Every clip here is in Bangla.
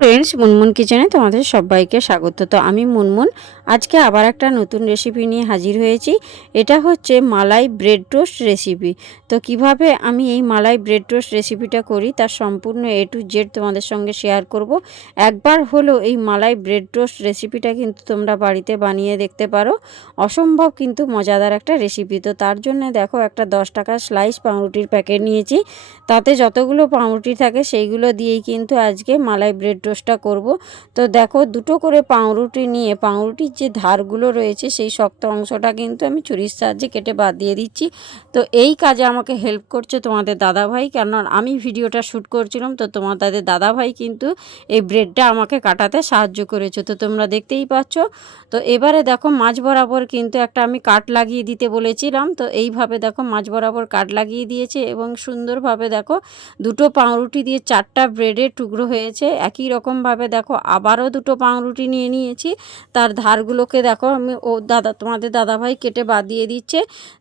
ফ্রেন্ডস মুনমুন কিচেনে তোমাদের সবাইকে স্বাগত। তো আমি মুনমুন। আজকে আবার একটা নতুন রেসিপি নিয়ে হাজির হয়েছি। এটা হচ্ছে মালাই ব্রেড টোস্ট রেসিপি তো কীভাবে আমি এই মালাই ব্রেড টোস্ট রেসিপিটা করি, তার সম্পূর্ণ এ টু জেড তোমাদের সঙ্গে শেয়ার করব। একবার হলো এই মালাই ব্রেড টোস্ট রেসিপিটা কিন্তু তোমরা বাড়িতে বানিয়ে দেখতে পারো। অসম্ভব কিন্তু মজাদার একটা রেসিপি তো তার জন্য দেখো, একটা দশ টাকার স্লাইস পাউরুটির প্যাকেট নিয়েছি। তাতে যতগুলো পাউরুটি থাকে, সেইগুলো দিয়েই কিন্তু আজকে মালাই ব্রেড টোস্টটা করব। তো দেখো দুটো করে পাউরুটি নিয়ে, পাউরুটির যে ধারগুলো রয়েছে সেই শক্ত অংশটা কিন্তু আমি ছুরির সাহায্যে কেটে বাদ দিয়ে দিচ্ছি। তো এই কাজে আমাকে হেল্প করছে তোমাদের দাদাভাই কেন আমি ভিডিওটা শ্যুট করছিলাম তো তোমাদের দাদাভাই কিন্তু এই ব্রেডটা আমাকে কাটাতে সাহায্য করেছে। তো তোমরা দেখতেই পাচ্ছ। তো এবারে দেখো মাছ বরাবর কিন্তু একটা আমি কাট লাগিয়ে দিতে বলেছিলাম। তো এইভাবে দেখো মাছ বরাবর কাট লাগিয়ে দিয়েছে এবং সুন্দরভাবে দেখো দুটো পাউরুটি দিয়ে চারটা ব্রেডের টুকরো হয়েছে। একই রকমভাবে দেখো আবারও দুটো পাউরুটি নিয়ে নিয়েছি। তার ধারগুলোকে দেখো আমি ও দাদা, তোমাদের দাদাভাই কেটে বাদ দিয়ে দিচ্ছে।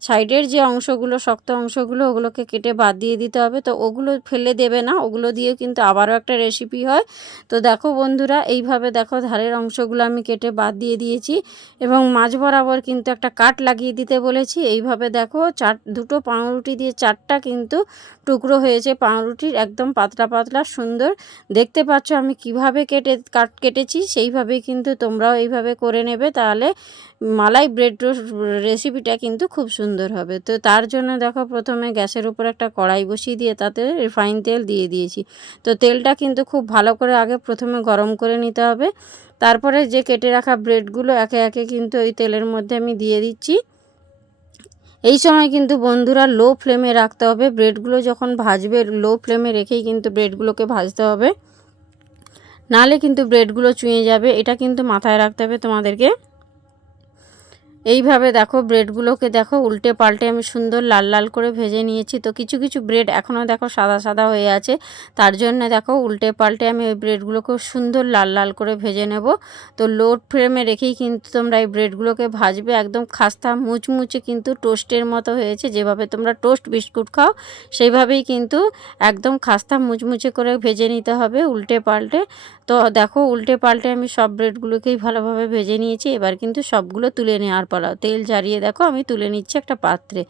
সাইডের যে অংশগুলো, শক্ত অংশগুলো, ওগুলোকে কেটে বাদ দিয়ে দিতে হবে। তো ওগুলো ফেলে দেবে না, ওগুলো দিয়েও কিন্তু আবারও একটা রেসিপি হয়। তো দেখো বন্ধুরা, এইভাবে দেখো ধারের অংশগুলো আমি কেটে বাদ দিয়ে দিয়েছি এবং মাঝ বরাবর কিন্তু একটা কাট লাগিয়ে দিতে বলেছি। এইভাবে দেখো চার, দুটো পাউরুটি দিয়ে চারটা কিন্তু টুকরো হয়েছে। পাউরুটির একদম পাতলা পাতলা সুন্দর। দেখতে পাচ্ছ আমি কীভাবে কেটে, কাট, কেটেছি সেইভাবেই কিন্তু তোমরাও এইভাবে করে নেবে। তাহলে মালাই ব্রেড টোস্ট রেসিপিটা কিন্তু খুব সুন্দর হবে। তো তার জন্য দেখো প্রথমে গ্যাসের উপর একটা কড়াই বসিয়ে দিয়ে তাতে রিফাইন তেল দিয়ে দিয়েছি। তো তেলটা কিন্তু খুব ভালো করে আগে প্রথমে গরম করে নিতে হবে। তারপরে যে কেটে রাখা ব্রেডগুলো একে একে কিন্তু ওই তেলের মধ্যে আমি দিয়ে দিচ্ছি। এই সময় কিন্তু বন্ধুরা লো ফ্লেমে রাখতে হবে। ব্রেডগুলো যখন ভাজবে লো ফ্লেমে রেখেই কিন্তু ব্রেডগুলোকে ভাজতে হবে। নাহলে কিন্তু ব্রেডগুলো চুঁয়ে যাবে, এটা কিন্তু মাথায় রাখতে হবে তোমাদেরকে। এইভাবে দেখো ব্রেডগুলোকে দেখো উল্টে পাল্টে আমি সুন্দর লাল লাল করে ভেজে নিয়েছি। তো কিছু কিছু ব্রেড এখনও দেখো সাদা সাদা হয়ে আছে, তার জন্য দেখো উল্টে পাল্টে আমি ওই ব্রেডগুলোকে সুন্দর লাল লাল করে ভেজে নেব। তো লোড ফ্লেমে রেখেই কিন্তু তোমরা এই ব্রেডগুলোকে ভাজবে, একদম খাস্তা মুচমুচে কিন্তু টোস্টের মতো হয়েছে। যেভাবে তোমরা টোস্ট বিস্কুট খাও, সেইভাবেই কিন্তু একদম খাস্তা মুচমুচে করে ভেজে নিতে হবে উল্টে পাল্টে। তো দেখো উল্টে পাল্টে আমি সব ব্রেডগুলোকেই ভালোভাবে ভেজে নিয়েছি। এবার কিন্তু সবগুলো তুলে নেওয়ার পালাও তেল ঝারিয়ে দেখো আমি তুলে নিচ্ছি একটা পাত্রে।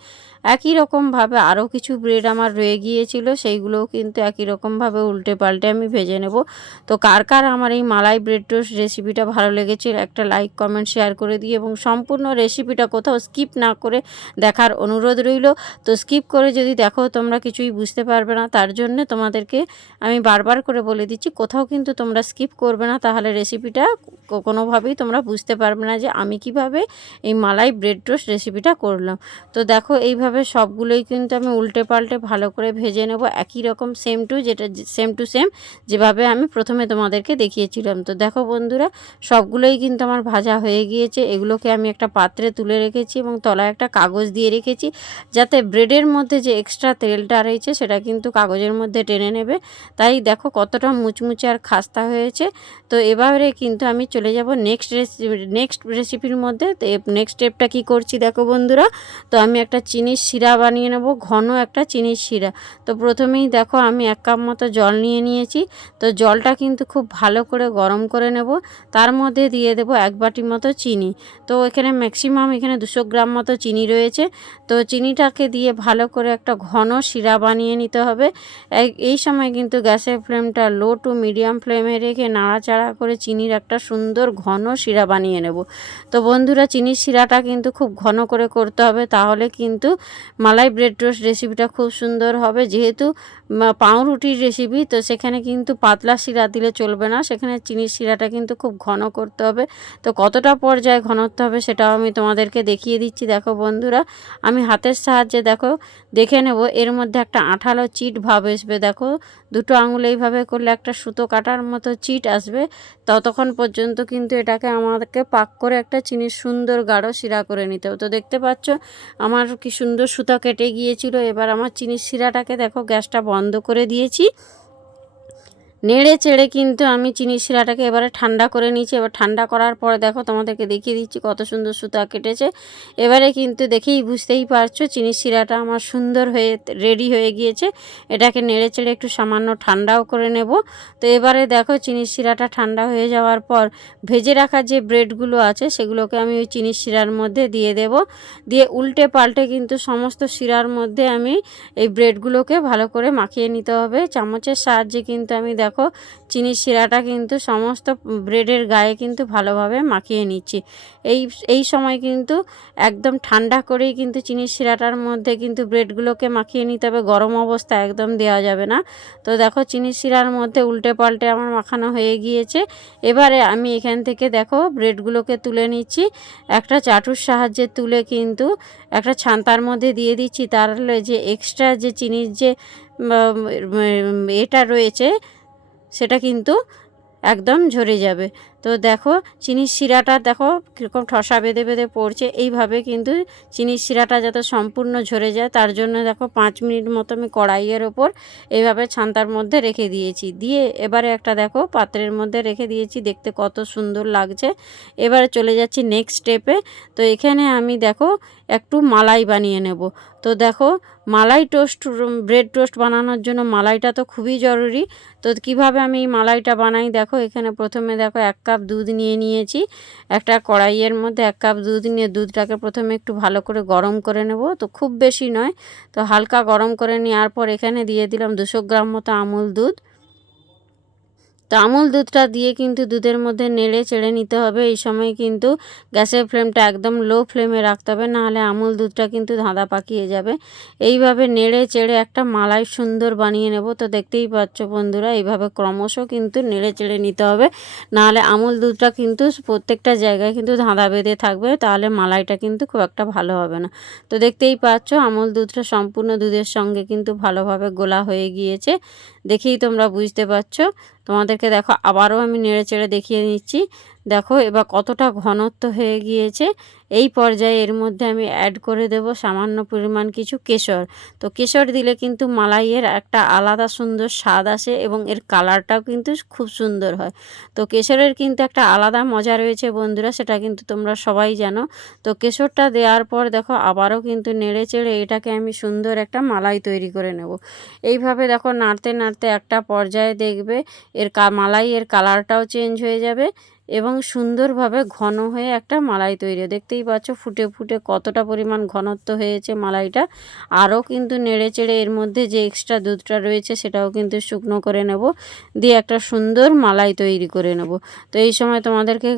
একই রকমভাবে আরও কিছু ব্রেড আমার রয়ে গিয়েছিল, সেইগুলোও কিন্তু একই রকমভাবে উল্টে পাল্টে আমি ভেজে নেব। তো কার কার আমার এই মালাই ব্রেড টোস্ট রেসিপিটা ভালো লেগেছিল একটা লাইক, কমেন্ট, শেয়ার করে দিই এবং সম্পূর্ণ রেসিপিটা কোথাও স্কিপ না করে দেখার অনুরোধ রইল। তো স্কিপ করে যদি দেখো তোমরা কিছুই বুঝতে পারবে না, তার জন্য তোমাদেরকে আমি বারবার করে বলে দিচ্ছি, কোথাও কিন্তু তোমরা স্কিপ করবে না, তাহলে রেসিপিটা কোনোভাবেই তোমরা বুঝতে পারবে না যে আমি কীভাবে এই মালাই ব্রেড টোস্ট রেসিপিটা করলাম। তো দেখো এইভাবে সবগুলোই কিন্তু আমি উল্টে পাল্টে ভালো করে ভেজে নেব, একই রকম সেম টু যেটা সেম টু সেম যেভাবে আমি প্রথমে তোমাদেরকে দেখিয়েছিলাম। তো দেখো বন্ধুরা, সবগুলোই কিন্তু আমার ভাজা হয়ে গিয়েছে, এগুলোকে আমি একটা পাত্রে তুলে রেখেছি এবং তলায় একটা কাগজ দিয়ে রেখেছি, যাতে ব্রেডের মধ্যে যে এক্সট্রা তেলটা রয়েছে সেটা কিন্তু কাগজের মধ্যে টেনে নেবে। তাই দেখো কতটা মুচমুচে আর খাস্তা হয়েছে। তো এবারে কিন্তু আমি চলে যাব নেক্সট রেসিপি নেক্সট রেসিপির মধ্যে। তো নেক্সট স্টেপটা কি করছি দেখো বন্ধুরা। তো আমি একটা চিনির শিরা বানিয়ে নেব, ঘন একটা চিনির শিরা। তো প্রথমেই দেখো আমি এক কাপ মতো জল নিয়ে নিয়েছি। তো জলটা কিন্তু খুব ভালো করে গরম করে নেব। তার মধ্যে দিয়ে দেব এক বাটি মতো চিনি। তো এখানে ম্যাক্সিমাম এখানে দুশো গ্রাম মতো চিনি রয়েছে। তো চিনিটাকে দিয়ে ভালো করে একটা ঘন শিরা বানিয়ে নিতে হবে। এই সময় কিন্তু গ্যাসের ফ্লেমটা লো টু মিডিয়াম ফ্লেমে রেখে নাড়াচাড়া করে চিনির একটা সুন্দর ঘন শিরা বানিয়ে নেব। তো বন্ধুরা, চিনির শিরাটা কিন্তু খুব ঘন করে করতে হবে, তাহলে কিন্তু মালাই ব্রেড টোস্ট রেসিপিটা খুব সুন্দর হবে। যেহেতু পাউরুটির রেসিপি তো সেখানে কিন্তু পাতলা শিরা দিলে চলবে না। সেখানে চিনির শিরাটা কিন্তু খুব ঘন করতে হবে। তো কতটা পর্যায়ে ঘনত্ব হবে সেটাও আমি তোমাদেরকে দেখিয়ে দিচ্ছি। দেখো বন্ধুরা, আমি হাতের সাহায্যে দেখো, দেখে নেব। এর মধ্যে একটা আঠালো চিট ভাব আসবে, দেখো। দুটো আঙুল এইভাবে করলে একটা সুতো কাটার মতো চিট আসবে। ততক্ষণ পর্যন্ত কিন্তু এটাকে আমাদেরকে পাক করে একটা চিনির সুন্দর গাঢ় শিরা করে নিতে হবে। তো দেখতে পাচ্ছ, আমার কি সুন্দর সুতো কেটে গিয়েছিল। এবার আমার চিনির শিরাটাকে দেখো, গ্যাসটা বন্ধ করে দিয়েছি। নেড়ে চেড়ে কিন্তু আমি চিনি শিরাটাকে এবারে ঠান্ডা করে নিয়েছি। এবার ঠান্ডা করার পরে দেখো তোমাদেরকে দেখিয়ে দিচ্ছি কত সুন্দর সুতা কেটেছে। এবারে কিন্তু দেখেই বুঝতেই পারছ চিনি শিরাটা আমার সুন্দর হয়ে রেডি হয়ে গিয়েছে। এটাকে নেড়ে চেড়ে একটু সামান্য ঠান্ডাও করে নেব। তো এবারে দেখো চিনি শিরাটা ঠান্ডা হয়ে যাওয়ার পর ভেজে রাখা যে ব্রেডগুলো আছে সেগুলোকে আমি ওই চিনি শিরার মধ্যে দিয়ে দেব। দিয়ে উল্টে পাল্টে কিন্তু সমস্ত শিরার মধ্যে আমি এই ব্রেডগুলোকে ভালো করে মাখিয়ে নিতে হবে। চামচের সাহায্যে কিন্তু আমি দেখো চিনির শিরাটা কিন্তু সমস্ত ব্রেডের গায়ে কিন্তু ভালোভাবে মাখিয়ে নিচ্ছি। এই এই সময় কিন্তু একদম ঠান্ডা করেই কিন্তু চিনির শিরাটার মধ্যে কিন্তু ব্রেডগুলোকে মাখিয়ে নিতে হবে। গরম অবস্থা একদম দেওয়া যাবে না। তো দেখো চিনির শিরার মধ্যে উল্টে পাল্টে আমার মাখানো হয়ে গিয়েছে। এবারে আমি এখান থেকে দেখো ব্রেডগুলোকে তুলে নিচ্ছি। একটা চাটুর সাহায্যে তুলে কিন্তু একটা ছান্তার মধ্যে দিয়ে দিচ্ছি। তার যে এক্সট্রা যে চিনির যে এটা রয়েছে সেটা কিন্তু একদম ঝরে যাবে। তো দেখো, চিনির শিরাটা দেখো কীরকম ঠসা বেঁধে বেঁধে পড়ছে। এইভাবে কিন্তু চিনির শিরাটা যাতে সম্পূর্ণ ঝরে যায়, তার জন্য দেখো পাঁচ মিনিট মতো আমি কড়াইয়ের ওপর এইভাবে ছান্তার মধ্যে রেখে দিয়েছি। দিয়ে এবারে একটা দেখো পাত্রের মধ্যে রেখে দিয়েছি, দেখতে কত সুন্দর লাগছে। এবারে চলে যাচ্ছি নেক্সট স্টেপে তো এখানে আমি দেখো একটু মালাই বানিয়ে নেব। তো দেখো মালাই টোস্ট ব্রেড টোস্ট বানানোর জন্য মালাইটা তো খুবই জরুরি। তো কীভাবে আমি মালাইটা বানাই দেখো, এখানে প্রথমে দেখো এক কাপ দুধ নিয়ে নিয়েছি। একটা কড়াইয়ের মধ্যে এক কাপ দুধ নিয়ে দুধটাকে প্রথমে একটু ভালো করে গরম করে নেব। তো খুব বেশি নয়। তো হালকা গরম করে নেওয়ার পর এখানে দিয়ে দিলাম দুশো গ্রাম মতো আমুল দুধ। তো আমুল দুধটা দিয়ে কিন্তু দুধের মধ্যে নেড়ে চেড়ে নিতে হবে। এই সময় কিন্তু গ্যাসের ফ্লেমটা একদম লো ফ্লেমে রাখতে হবে, নাহলে আমুল দুধটা কিন্তু ধাঁধা পাকিয়ে যাবে। এইভাবে নেড়ে চেড়ে একটা মালাই সুন্দর বানিয়ে নেব। তো দেখতেই পাচ্ছ বন্ধুরা, এইভাবে ক্রমশ কিন্তু নেড়ে চেড়ে নিতে হবে। নাহলে আমুল দুধটা কিন্তু প্রত্যেকটা জায়গায় কিন্তু ধাঁধা বেঁধে থাকবে, তাহলে মালাইটা কিন্তু খুব একটা ভালো হবে না। তো দেখতেই পাচ্ছ, আমুল দুধটা সম্পূর্ণ দুধের সঙ্গে কিন্তু ভালোভাবে গোলা হয়ে গিয়েছে। দেখেই তোমরা বুঝতে পারছ। তোমাদেরকে দেখো আবারও আমি নেড়ে চেড়ে দেখিয়ে নিচ্ছি। দেখো এবার কতটা ঘনত্ব হয়ে গিয়েছে। এই পর্যায়ে এর মধ্যে আমি অ্যাড করে দেব সামান্য পরিমাণ কিছু কেশর। তো কেশর দিলে কিন্তু মালাইয়ের একটা আলাদা সুন্দর স্বাদ আসে এবং এর কালারটাও কিন্তু খুব সুন্দর হয়। তো কেশরের কিন্তু একটা আলাদা মজা রয়েছে বন্ধুরা, সেটা কিন্তু তোমরা সবাই জানো। তো কেশরটা দেওয়ার পর দেখো আবারও কিন্তু নেড়ে চেড়ে এটাকে আমি সুন্দর একটা মালাই তৈরি করে নেব। এইভাবে দেখো নাড়তে নাড়তে একটা পর্যায়ে দেখবে এর মালাই এর কালারটাও চেঞ্জ হয়ে যাবে। এবং সুন্দরভাবে ঘন হয়ে একটা মালাই তৈরি। দেখতেই পাচ্ছ ফুটে ফুটে কতটা পরিমাণ ঘনত্ব হয়েছে মালাইটা। আরও কিন্তু নেড়ে চেড়ে এর মধ্যে যে এক্সট্রা দুধটা রয়েছে সেটাও কিন্তু শুকনো করে নেব। দিয়ে একটা সুন্দর মালাই তৈরি করে নেব। তো এই সময় তোমাদেরকে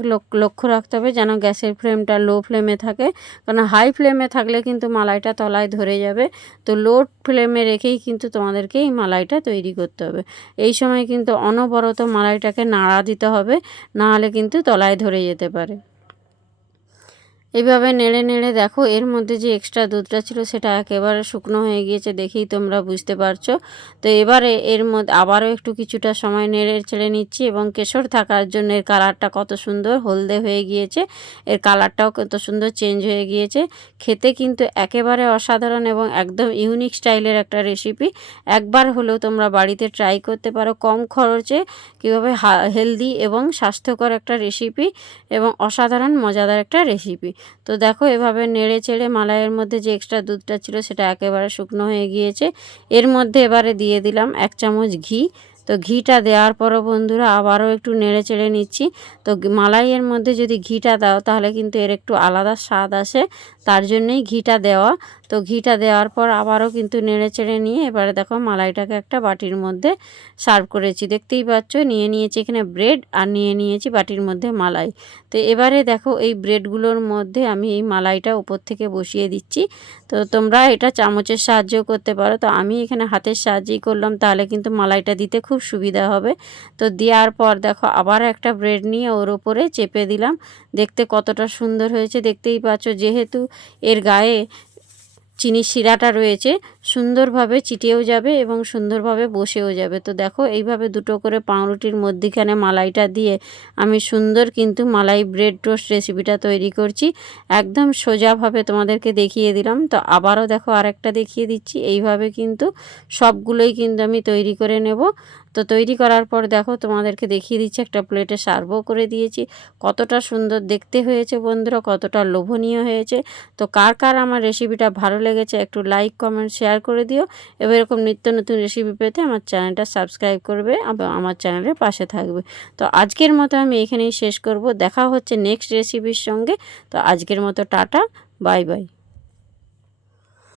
লক্ষ্য রাখতে হবে যেন গ্যাসের ফ্লেমটা লো ফ্লেমে থাকে। কারণ হাই ফ্লেমে থাকলে কিন্তু মালাইটা তলায় ধরে যাবে। তো লো ফ্লেমে রেখেই কিন্তু তোমাদেরকে এই মালাইটা তৈরি করতে হবে। এই সময় কিন্তু অনবরত মালাইটাকে নাড়া দিতে হবে। নাহলে কিন্তু তলায় ধরে যেতে পারে। এইভাবে নেড়ে নেড়ে দেখো, এর মধ্যে যে এক্সট্রা দুধটা ছিল সেটা একেবারে শুকনো হয়ে গিয়েছে দেখেই তোমরা বুঝতে পারছ। তো এবারে এর মধ্যে আবারও একটু কিছুটা সময় নেড়ে ছেড়ে নিচ্ছি এবং কেশর থাকার জন্য এর কালারটা কত সুন্দর হলদে হয়ে গিয়েছে। এর কালারটাও কত সুন্দর চেঞ্জ হয়ে গিয়েছে। খেতে কিন্তু একেবারে অসাধারণ এবং একদম ইউনিক স্টাইলের একটা রেসিপি একবার হলেও তোমরা বাড়িতে ট্রাই করতে পারো কম খরচে। কীভাবে হেলদি এবং স্বাস্থ্যকর একটা রেসিপি এবং অসাধারণ মজাদার একটা রেসিপি তো দেখো এভাবে নেড়ে চেড়ে মালাইয়ের মধ্যে যে এক্সট্রা দুধটা ছিল সেটা একেবারে শুকনো হয়ে গিয়েছে। এর মধ্যে এবারে দিয়ে দিলাম এক চামচ ঘি। তো ঘিটা দেওয়ার পরও বন্ধুরা আবারও একটু নেড়ে চেড়ে নিচ্ছি। তো মালাইয়ের মধ্যে যদি ঘিটা দাও তাহলে কিন্তু এর একটু আলাদা স্বাদ আসে, তার জন্যই ঘিটা দেওয়া। তো ঘিটা দেওয়ার পর আবারও কিন্তু নেড়ে চেড়ে নিয়ে এবারে দেখো মালাইটাকে একটা বাটির মধ্যে সার্ভ করেছি। দেখতেই পাচ্ছ, নিয়ে নিয়েছি এখানে ব্রেড আর নিয়ে নিয়েছি বাটির মধ্যে মালাই। তো এবারে দেখো এই ব্রেডগুলোর মধ্যে আমি এই মালাইটা উপর থেকে বসিয়ে দিচ্ছি। তো তোমরা এটা চামচের সাহায্যও করতে পারো। তো আমি এখানে হাতের সাহায্যেই করলাম, তাহলে কিন্তু মালাইটা দিতে খুব সুবিধা হবে। তো দেওয়ার পর দেখো আবার একটা ব্রেড নিয়ে ওর ওপরে চেপে দিলাম। দেখতে কতটা সুন্দর হয়েছে। দেখতেই পাচ্ছ যেহেতু এর গায়ে চিনি শিরাটা রয়েছে, সুন্দরভাবে চিটেও যাবে এবং সুন্দরভাবে বসেও যাবে। তো দেখো এইভাবে দুটো করে পাউরুটির মধ্যিখানে মালাইটা দিয়ে আমি সুন্দর কিন্তু মালাই ব্রেড টোস্ট রেসিপিটা তৈরি করছি। একদম সোজাভাবে তোমাদেরকে দেখিয়ে দিলাম। তো আবারও দেখো আরেকটা দেখিয়ে দিচ্ছি। এইভাবে কিন্তু সবগুলোই কিন্তু আমি তৈরি করে নেব। তো তৈরি করার পর দেখো তোমাদেরকে দেখিয়ে দিচ্ছি, একটা প্লেটে সার্ভও করে দিয়েছি। কতটা সুন্দর দেখতে হয়েছে বন্ধুরা, কতটা লোভনীয় হয়েছে। তো কার কার আমার রেসিপিটা ভালো লেগেছে একটু লাইক কমেন্ট শেয়ার করে দিও। এবার এরকম নিত্য নতুন রেসিপি পেতে আমার চ্যানেলটা সাবস্ক্রাইব করবে আমার চ্যানেলের পাশে থাকবে। তো আজকের মতো আমি এখানেই শেষ করব। দেখা হচ্ছে নেক্সট রেসিপির সঙ্গে। তো আজকের মতো টাটা বাই বাই